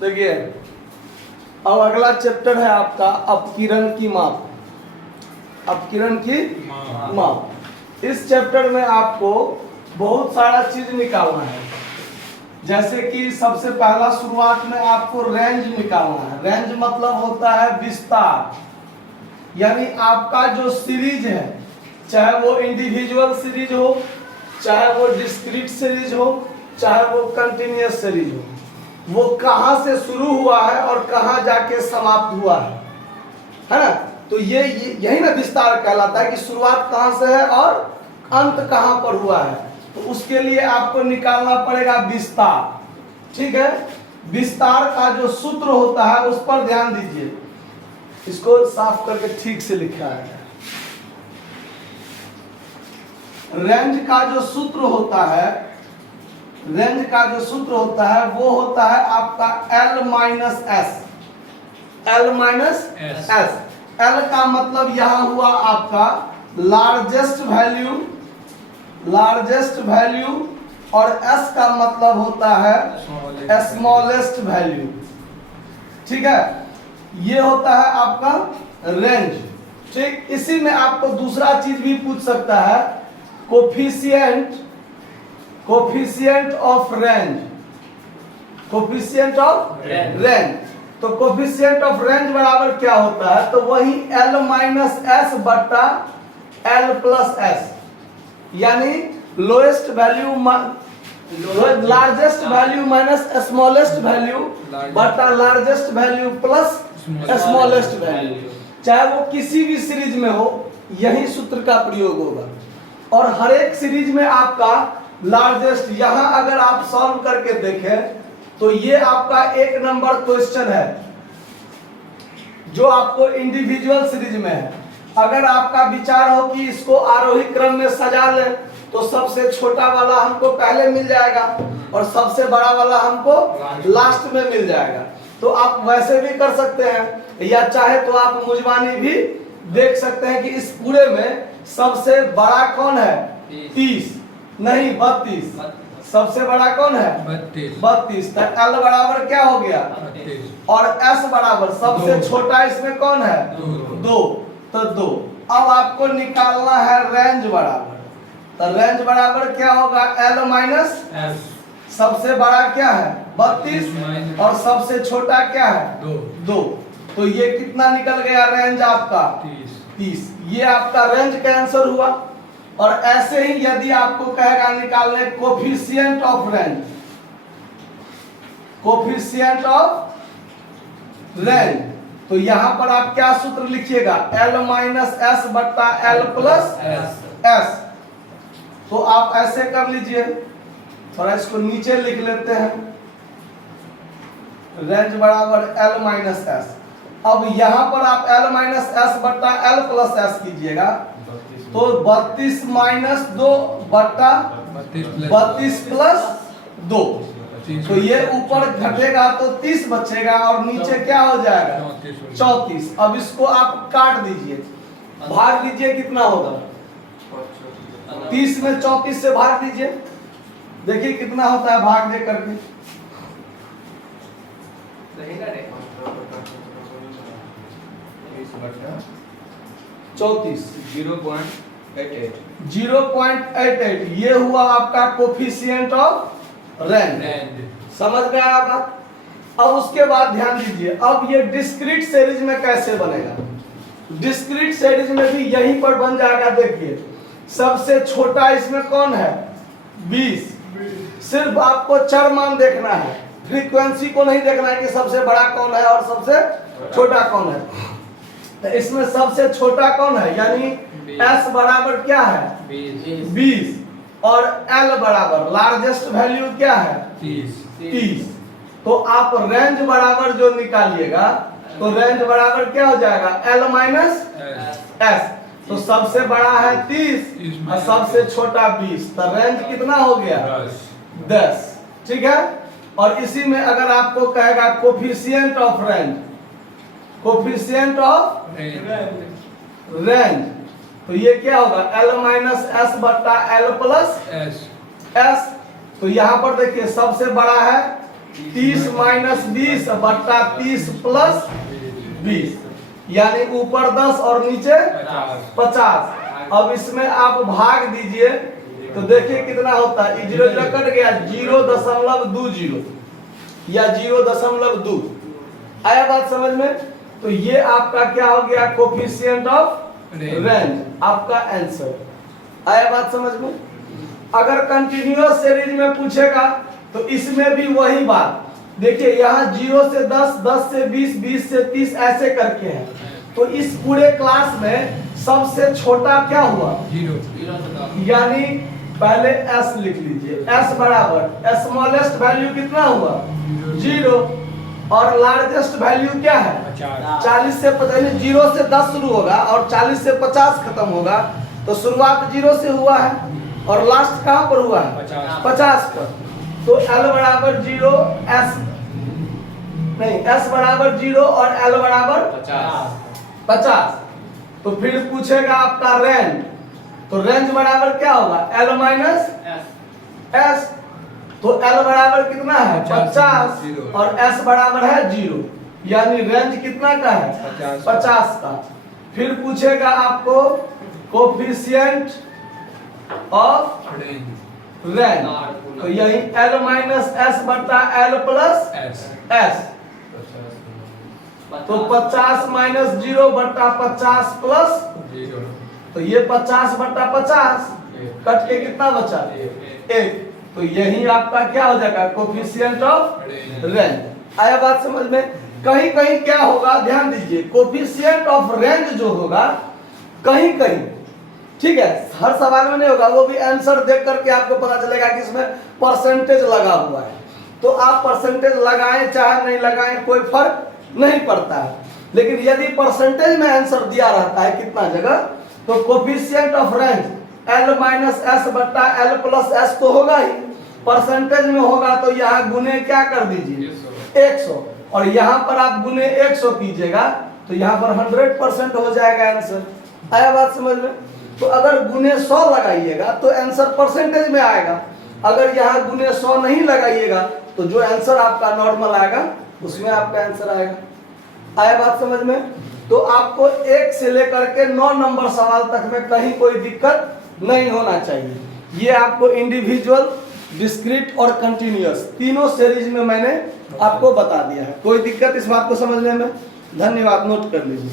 देखिए अब अगला चैप्टर है आपका अपकिरण की माप। अपकिरण की माप। इस चैप्टर में आपको बहुत सारा चीज निकालना है। जैसे कि सबसे पहला शुरुआत में आपको रेंज निकालना है। रेंज मतलब होता है विस्तार, यानी आपका जो सीरीज है, चाहे वो इंडिविजुअल सीरीज हो, चाहे वो डिस्क्रीट सीरीज हो, चाहे वो कंटिन्यूअस सीरीज हो, वो कहां से शुरू हुआ है और कहां जाके समाप्त हुआ है ना। तो ये यही ना विस्तार कहलाता है कि शुरुआत कहां से है और अंत कहां पर हुआ है। तो उसके लिए आपको निकालना पड़ेगा विस्तार। ठीक है, विस्तार का जो सूत्र होता है उस पर ध्यान दीजिए। इसको साफ करके ठीक से लिखा है। रेंज का जो सूत्र होता है, रेंज का जो सूत्र होता है वो होता है आपका L minus S. L minus S. L का मतलब यहां हुआ आपका लार्जेस्ट वैल्यू, लार्जेस्ट वैल्यू, और S का मतलब होता है स्मॉलेस्ट वैल्यू। ठीक है, ये होता है आपका रेंज। ठीक, इसी में आपको दूसरा चीज भी पूछ सकता है, coefficient, coefficient of range, coefficient of range. तो कोफिशिएंट ऑफ रेंज बराबर क्या होता है, तो वही L माइनस एस बट्टा L प्लस एस, यानी lowest value largest value minus smallest value बट्टा largest value plus smallest value. चाहे वो किसी भी सीरीज में हो, यही सूत्र का प्रयोग होगा। और हर एक सीरीज में आपका लार्जेस्ट, यहां अगर आप सॉल्व करके देखें तो ये आपका 1 नंबर क्वेश्चन है जो आपको इंडिविजुअल सीरीज में है। अगर आपका विचार हो कि इसको आरोही क्रम में सजा ले तो सबसे छोटा वाला हमको पहले मिल जाएगा और सबसे बड़ा वाला हमको लास्ट में मिल जाएगा। तो आप वैसे भी कर सकते हैं, या चाहे तो आप मुजबानी भी देख सकते हैं कि इस पूरे में सबसे बड़ा कौन है, 30 नहीं 32। सबसे बड़ा कौन है, 32। तो L बराबर क्या हो गया, 32। और S बराबर सबसे छोटा इसमें कौन है, 2। तो 2। अब आपको निकालना है रेंज बराबर। तो रेंज बराबर क्या होगा, L माइनस सबसे बड़ा क्या है 32 और सबसे छोटा क्या है 2। तो ये कितना निकल गया रेंज आपका 30। ये आपका रेंज का आंसर हुआ। और ऐसे ही यदि आपको कहेगा निकालने coefficient of range, coefficient of range, तो यहां पर आप क्या सूत्र लिखिएगा, L माइनस एस बट्टा L प्लस एस। तो आप ऐसे कर लीजिए, थोड़ा इसको नीचे लिख लेते हैं, रेंज बराबर L माइनस एस। अब यहां पर आप L माइनस एस बट्टा L प्लस एस कीजिएगा, तो 32 माइनस 2 बट्टा 32 प्लस 2। तो ये ऊपर घटेगा तो 30 बचेगा और नीचे क्या हो जाएगा 34। अब इसको आप काट दीजिए, भाग दीजिए, कितना होगा 30 में 34 से भाग दीजिए, देखिए कितना होता है भाग दे करके। 34 0.88। ये हुआ आपका कोफिशिएंट ऑफ रेंज। समझ गए आप। अब उसके बाद ध्यान दीजिए, अब ये डिस्क्रीट सीरीज में कैसे बनेगा। डिस्क्रीट सीरीज में भी यहीं पर बन जाएगा। देखिए सबसे छोटा इसमें कौन है 20। सिर्फ आपको चर मान देखना है, फ्रीक्वेंसी को नहीं देखना है कि सबसे बड़ा कौन है और सबसे छोटा कौन है। तो इसमें सबसे छोटा कौन है, यानी S बराबर क्या है 20 और L बराबर लार्जेस्ट वैल्यू क्या है 30। तो आप रेंज बराबर जो निकालिएगा तो रेंज बराबर क्या हो जाएगा L माइनस एस। तो सबसे बड़ा है 30 और सबसे छोटा 20। तो रेंज कितना हो गया 10। ठीक है, और इसी में अगर आपको कहेगा coefficient of range, coefficient of range, तो ये क्या होगा L माइनस एस बट्टा L प्लस एस। तो यहां पर देखिए सबसे बड़ा है 30 माइनस 20 बट्टा 30 प्लस 20, यानी ऊपर 10 और नीचे 50। अब इसमें आप भाग दीजिए तो देखिए कितना होता है, 0 0 कट गया, 0.20 या 0.2। आया बात समझ में? तो ये आपका क्या हो गया, कोफिशिएंट ऑफ रेंज, आपका आंसर। आया बात समझ में? अगर कंटिन्यूअस सीरीज में पूछेगा तो इसमें भी वही बात, देखिए यहाँ 0 से 10, 10 से 20, 20 से 30 ऐसे करके है। तो इस पूरे क्लास में सबसे छोटा क्या हुआ, 0, यानी पहले s लिख लीजिए, s बराबर स्मॉलेस्ट वैल्यू कितना हुआ 0 और लार्जेस्ट वैल्यू क्या है 40 से 50, 0 से 10 शुरू होगा और 40 से 50 खत्म होगा, तो शुरुआत 0 से हुआ है और लास्ट कहाँ पर हुआ है 50 पर। तो L बराबर 0, S बराबर 0 और L बराबर 50। तो फिर पूछेगा आपका रेंज, तो रेंज बराबर क्या होगा L माइनस S, तो L बराबर कितना है 50 और S बराबर है 0, यानी रेंज कितना का है 50 का। फिर पूछेगा आपको कोफिशिएंट ऑफ रेंज, तो यही L माइनस S बटा L प्लस S, तो 50 माइनस 0 बटा 50 प्लस 0, तो ये 50 बटा 50 कट के कितना बचा 1, तो यही आपका क्या हो जाएगा कोफिशिएंट ऑफ रेंज। आया बात समझ में? कहीं कहीं क्या होगा, ध्यान दीजिए, कोफिशिएंट ऑफ रेंज जो होगा कहीं कहीं, ठीक है, हर सवाल में नहीं होगा, वो भी आंसर देख करके आपको पता चलेगा कि इसमें परसेंटेज लगा हुआ है। तो आप परसेंटेज लगाएं चाहे नहीं लगाएं कोई फर्क नहीं पड़ता है, लेकिन यदि परसेंटेज में आंसर दिया रहता है कितना जगह, तो coefficient of range L minus S बट्टा L प्लस S तो होगा ही, परसेंटेज में होगा तो यहाँ गुने क्या कर दीजिए 100, और यहाँ पर आप गुने 100 कीजिएगा तो यहाँ पर 100% हो जाएगा आंसर। आया बात समझ में? तो अगर गुने 100 लगाइएगा तो आंसर परसेंटेज में आएगा, अगर यहाँ गुने 100 नहीं लगाइएगा तो जो आंसर आपका नॉर्मल आएगा उसमें आपका आंसर आएगा। आया बात समझ में? तो आपको 1 से लेकर के 9 नंबर सवाल तक में कहीं कोई दिक्कत नहीं होना चाहिए। ये आपको इंडिविजुअल, डिस्क्रीट और कंटिन्यूअस तीनों सीरीज में मैंने आपको बता दिया है। कोई दिक्कत इस बात को समझने में? धन्यवाद, नोट कर लीजिए।